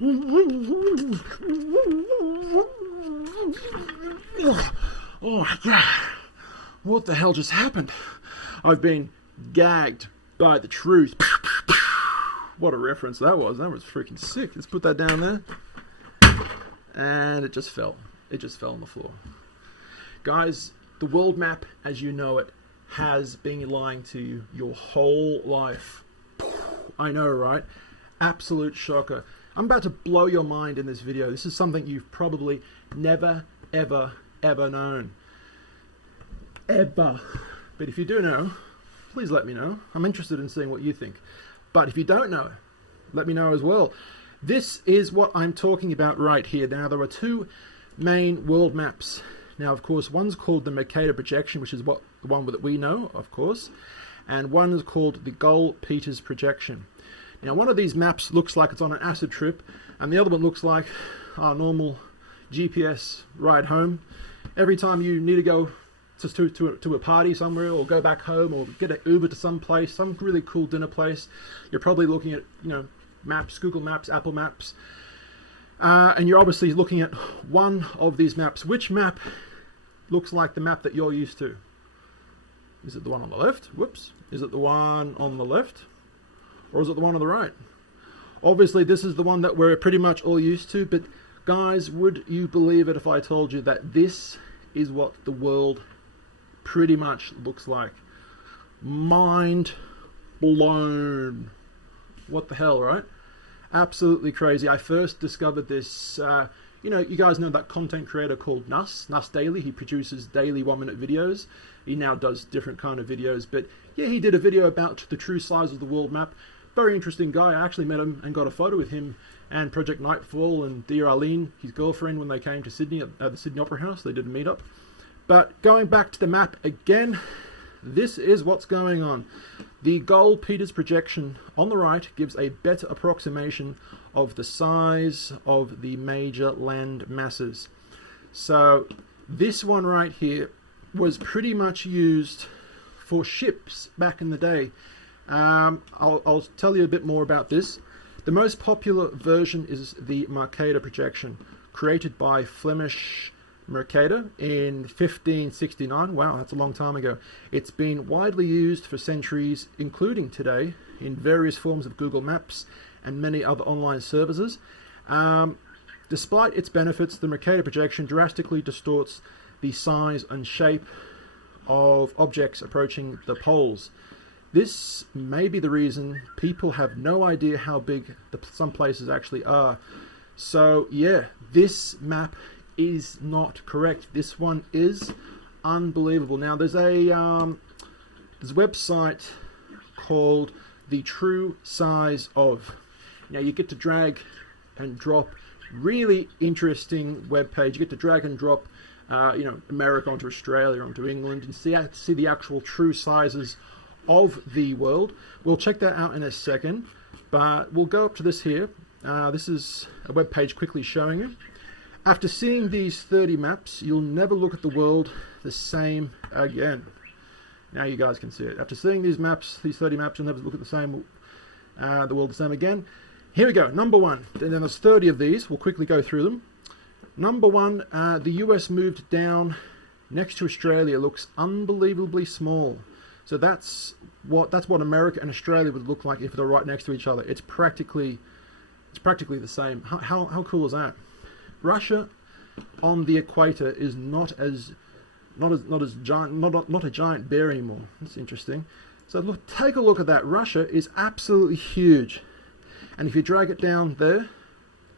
Oh my god. What the hell just happened? I've been gagged by the truth. What a reference that was. That was freaking sick. Let's put that down there. And it just fell. It just fell on the floor. Guys, the world map, as you know it, has been lying to you your whole life. I know, right? Absolute shocker. I'm about to blow your mind in this video. This is something you've probably never, ever, ever known. Ever. But if you do know, please let me know. I'm interested in seeing what you think. But if you don't know, let me know as well. This is what I'm talking about right here. Now, there are two main world maps. Now, of course, one's called the Mercator projection, which is the one that we know, of course. And one is called the Gold-Peters projection. Now, one of these maps looks like it's on an acid trip, and the other one looks like our normal GPS ride home. Every time you need to go to a party somewhere, or go back home, or get an Uber to some place, some really cool dinner place, you're probably looking at, maps, Google Maps, Apple Maps, and you're obviously looking at one of these maps. Which map looks like the map that you're used to? Is it the one on the left? Whoops. Is it the one on the left? Or is it the one on the right? Obviously, this is the one that we're pretty much all used to, but guys, would you believe it if I told you that this is what the world pretty much looks like? Mind blown. What the hell, right? Absolutely crazy. I first discovered this, you guys know that content creator called Nuss Daily. He produces daily 1-minute videos. He now does different kind of videos, but yeah, he did a video about the true size of the world map. Very interesting guy. I actually met him and got a photo with him and Project Nightfall and Dear Arlene, his girlfriend, when they came to Sydney at the Sydney Opera House. They did a meetup. But going back to the map again, this is what's going on. The Gold-Peters projection on the right gives a better approximation of the size of the major land masses. So this one right here was pretty much used for ships back in the day. I'll tell you a bit more about this. The most popular version is the Mercator projection, created by Flemish Mercator in 1569. Wow, that's a long time ago. It's been widely used for centuries, including today, in various forms of Google Maps and many other online services. Despite its benefits, the Mercator projection drastically distorts the size and shape of objects approaching the poles. This may be the reason people have no idea how big some places actually are. So yeah, this map is not correct. This one is unbelievable. Now there's a website called The True Size Of. Now you get to drag and drop really interesting web page. You get to drag and drop America onto Australia, onto England, and see the actual true sizes of the world. We'll check that out in a second, but we'll go up to this here. This is a web page quickly showing you. After seeing these 30 maps, you'll never look at the world the same again. Now you guys can see it. After seeing these 30 maps, you'll never look at the world the same again. Here we go. Number one. And then there's 30 of these. We'll quickly go through them. Number one, the US moved down next to Australia. It looks unbelievably small. So that's what America and Australia would look like if they're right next to each other. It's practically the same. How cool is that? Russia on the equator is not a giant bear anymore. That's interesting. So look, take a look at that. Russia is absolutely huge, and if you drag it down there,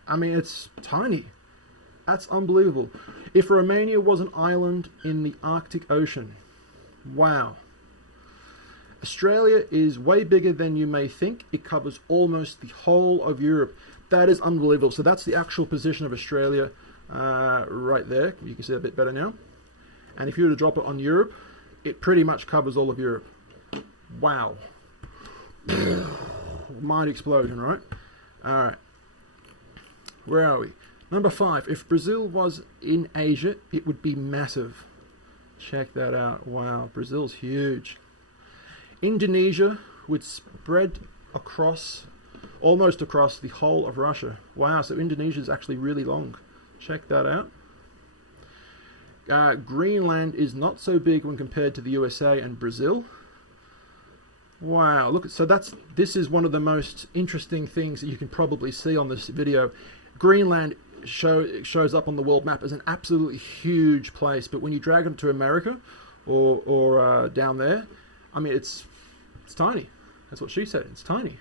I mean, it's tiny. That's unbelievable. If Romania was an island in the Arctic Ocean, wow. Australia is way bigger than you may think. It covers almost the whole of Europe. That is unbelievable. So that's the actual position of Australia right there. You can see it a bit better now. And if you were to drop it on Europe, it pretty much covers all of Europe. Wow. Mind explosion, right? All right. Where are we? Number 5. If Brazil was in Asia, it would be massive. Check that out. Wow. Brazil's huge. Indonesia would spread across almost across the whole of Russia. Wow, so Indonesia is actually really long. Check that out. Greenland is not so big when compared to the USA and Brazil. Wow, look, so this is one of the most interesting things that you can probably see on this video. Greenland shows up on the world map as an absolutely huge place, but when you drag it to America or down there, I mean, it's tiny. That's what she said. It's tiny.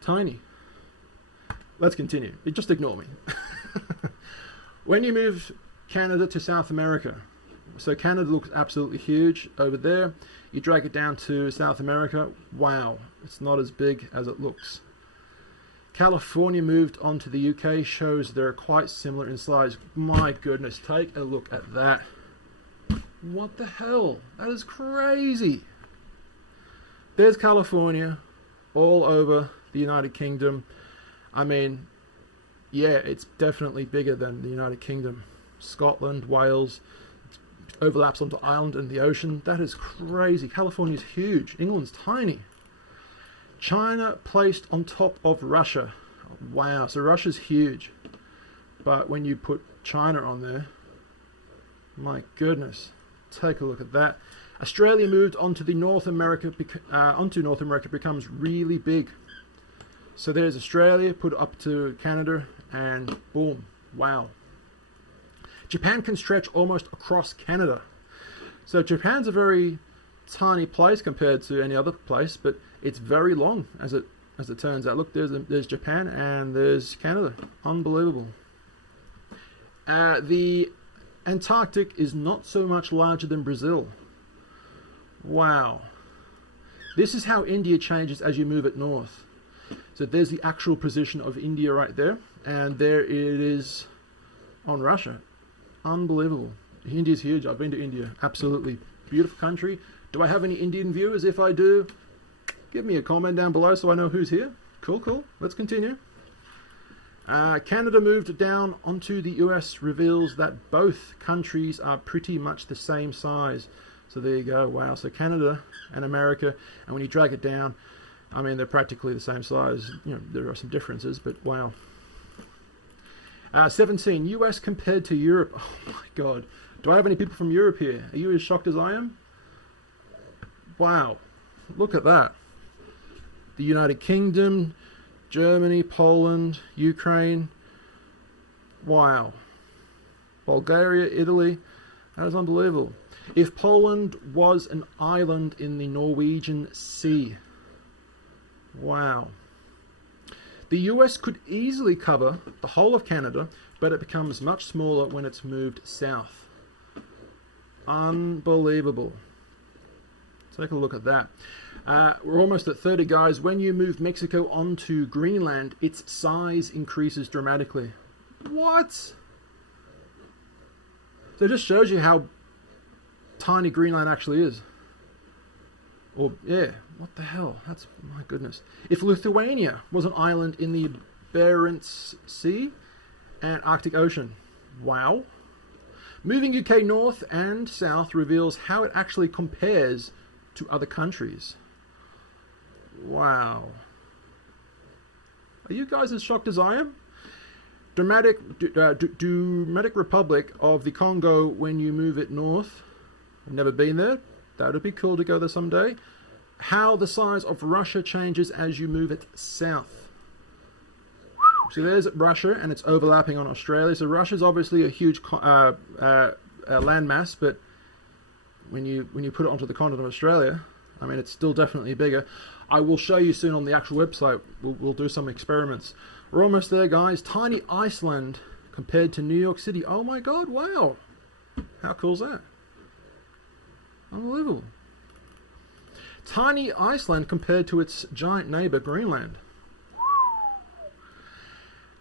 Tiny. Let's continue. Just ignore me. When you move Canada to South America, so Canada looks absolutely huge over there. You drag it down to South America. Wow, it's not as big as it looks. California moved on to the UK, shows they're quite similar in size. My goodness, take a look at that. What the hell? That is crazy. There's California all over the United Kingdom. I mean, yeah, it's definitely bigger than the United Kingdom. Scotland, Wales, overlaps onto Ireland and the ocean. That is crazy. California's huge. England's tiny. China placed on top of Russia. Wow, so Russia's huge. But when you put China on there, my goodness, take a look at that. Australia moved onto North America, becomes really big. So there's Australia, put up to Canada, and boom, wow. Japan can stretch almost across Canada. So Japan's a very tiny place compared to any other place, but it's very long as it turns out. Look, there's Japan and there's Canada. Unbelievable. The Antarctic is not so much larger than Brazil. Wow. This is how India changes as you move it north. So there's the actual position of India right there, and there it is on Russia. Unbelievable. India's huge. I've been to India. Absolutely beautiful country. Do I have any Indian viewers? If I do, give me a comment down below so I know who's here. Cool, cool. Let's continue. Canada moved down onto the US, reveals that both countries are pretty much the same size. So there you go. Wow. So Canada and America, and when you drag it down, I mean, they're practically the same size. You know, there are some differences, but wow. 17, US compared to Europe. Oh my God. Do I have any people from Europe here? Are you as shocked as I am? Wow. Look at that. The United Kingdom, Germany, Poland, Ukraine. Wow. Bulgaria, Italy. That is unbelievable. If Poland was an island in the Norwegian Sea. Wow. The US could easily cover the whole of Canada, but it becomes much smaller when it's moved south. Unbelievable. Take a look at that. We're almost at 30, guys. When you move Mexico onto Greenland, its size increases dramatically. What? So it just shows you how tiny Greenland actually is. Or, yeah, what the hell? That's, my goodness. If Lithuania was an island in the Barents Sea and Arctic Ocean, wow. Moving UK north and south reveals how it actually compares to other countries. Wow. Are you guys as shocked as I am? Democratic Republic of the Congo, when you move it north. I've never been there. That would be cool to go there someday. How the size of Russia changes as you move it south. So there's Russia, and it's overlapping on Australia. So Russia's obviously a huge landmass, but when you put it onto the continent of Australia, I mean, it's still definitely bigger. I will show you soon on the actual website. We'll do some experiments. We're almost there, guys. Tiny Iceland compared to New York City. Oh my God, wow. How cool is that? Unbelievable. Tiny Iceland compared to its giant neighbor, Greenland.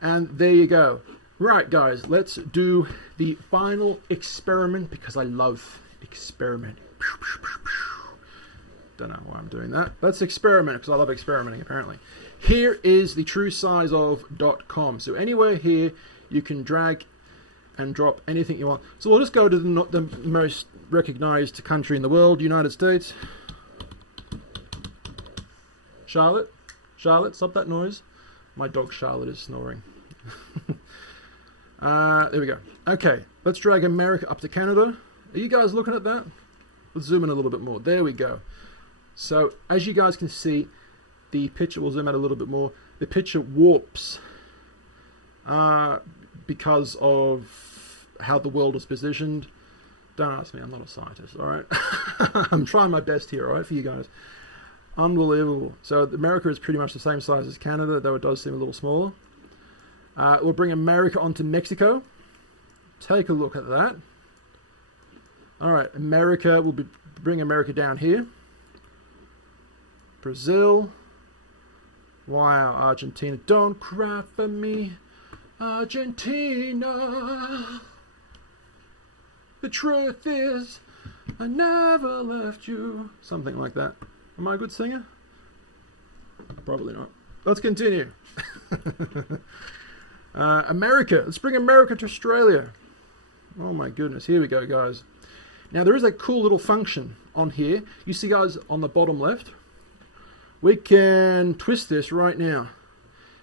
And there you go. Right, guys, let's do the final experiment, because I love experimenting. Don't know why I'm doing that. Let's experiment, because I love experimenting, apparently. Here is the true size of .com. So anywhere here, you can drag and drop anything you want. So we'll just go to the most recognized country in the world, United States. Charlotte. Charlotte, stop that noise. My dog Charlotte is snoring. There we go. Okay, let's drag America up to Canada. Are you guys looking at that? Let's zoom in a little bit more. There we go. So, as you guys can see, the picture, we'll zoom out a little bit more, the picture warps because of how the world is positioned. Don't ask me, I'm not a scientist, alright? I'm trying my best here, alright, for you guys. Unbelievable. So America is pretty much the same size as Canada, though it does seem a little smaller. We'll bring America onto Mexico. Take a look at that. Alright, America, we'll bring America down here. Brazil. Wow, Argentina. Don't cry for me, Argentina. The truth is, I never left you. Something like that. Am I a good singer? Probably not. Let's continue. America. Let's bring America to Australia. Oh my goodness. Here we go, guys. Now, there is a cool little function on here. You see, guys, on the bottom left, we can twist this right now.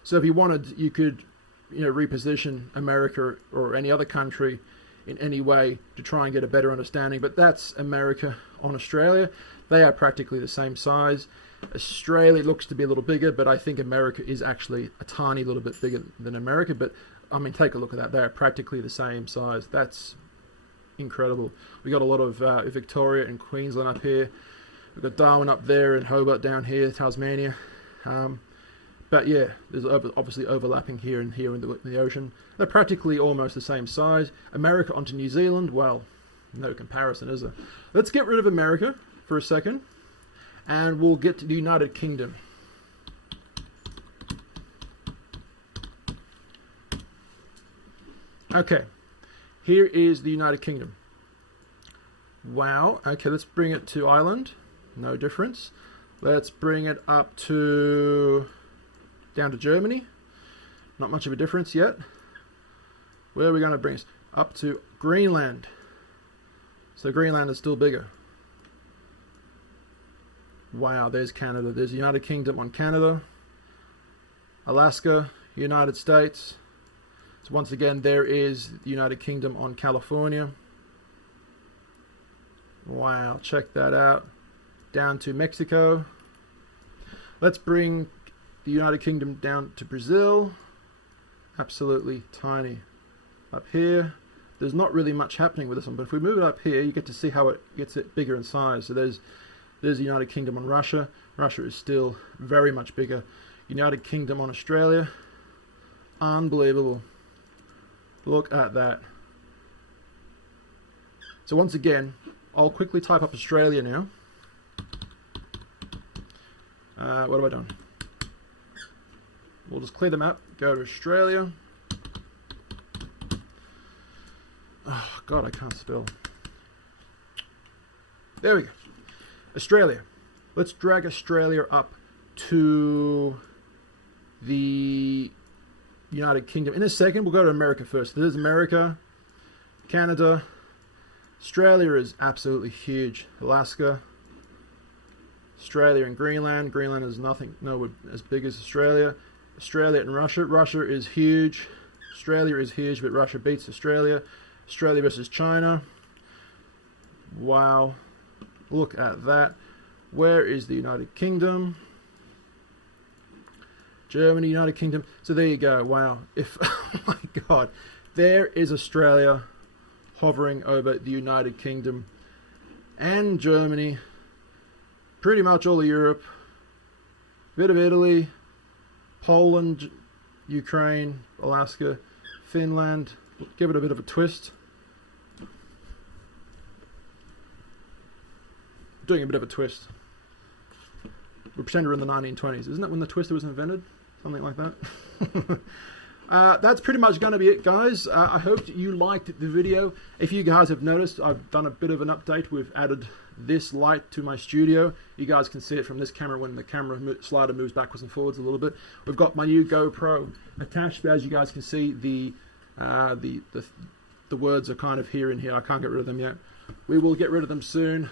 So if you wanted, you could, reposition America or any other country in any way to try and get a better understanding. But that's America on Australia. They are practically the same size. Australia looks to be a little bigger, but I think America is actually a tiny little bit bigger than America. But, I mean, take a look at that. They are practically the same size. That's incredible. We got a lot of Victoria and Queensland up here. We've got Darwin up there and Hobart down here, Tasmania. But yeah, there's obviously overlapping here and here in the ocean. They're practically almost the same size. America onto New Zealand, well, no comparison, is there? Let's get rid of America for a second, and we'll get to the United Kingdom. Okay, here is the United Kingdom. Wow, okay, let's bring it to Ireland. No difference. Let's bring it up to down to Germany. Not much of a difference yet. Where are we going to bring us? Up to Greenland. So Greenland is still bigger. Wow, there's Canada. There's the United Kingdom on Canada. Alaska, United States. So once again, there is the United Kingdom on California. Wow, check that out. Down to Mexico. Let's bring the United Kingdom down to Brazil. Absolutely tiny. Up here, there's not really much happening with this one, but if we move it up here, you get to see how it gets it bigger in size. So there's the United Kingdom on Russia. Russia is still very much bigger. United Kingdom on Australia. Unbelievable. Look at that. So once again, I'll quickly type up Australia now. What have I done? We'll just clear the map, go to Australia. Oh, God, I can't spell. There we go. Australia. Let's drag Australia up to the United Kingdom. In a second, we'll go to America first. There's America, Canada. Australia is absolutely huge. Alaska. Australia and Greenland. Greenland is nowhere as big as Australia. Australia and Russia. Russia is huge. Australia is huge, but Russia beats Australia. Australia versus China. Wow. Look at that. Where is the United Kingdom? Germany, United Kingdom. So there you go. Wow. Oh my God. There is Australia hovering over the United Kingdom and Germany. Pretty much all of Europe. Bit of Italy. Poland, Ukraine, Alaska, Finland. Give it a bit of a twist. Doing a bit of a twist. We pretend we're in the 1920s. Isn't that when the twister was invented? Something like that. That's pretty much going to be it, guys. I hope you liked the video. If you guys have noticed, I've done a bit of an update. We've added this light to my studio. You guys can see it from this camera when the camera slider moves backwards and forwards a little bit. We've got my new GoPro attached. As you guys can see, the words are kind of here and here. I can't get rid of them yet. We will get rid of them soon.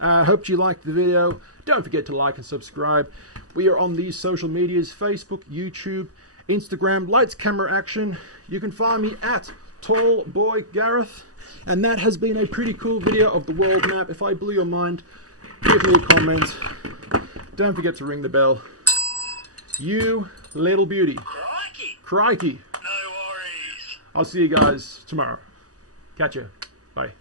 Hope you liked the video. Don't forget to like and subscribe. We are on these social medias: Facebook, YouTube, Instagram, lights, camera, action. You can find me at Tall Boy Gareth. And that has been a pretty cool video of the world map. If I blew your mind, give me a comment. Don't forget to ring the bell. You little beauty. Crikey! Crikey. No worries. I'll see you guys tomorrow. Catch ya. Bye.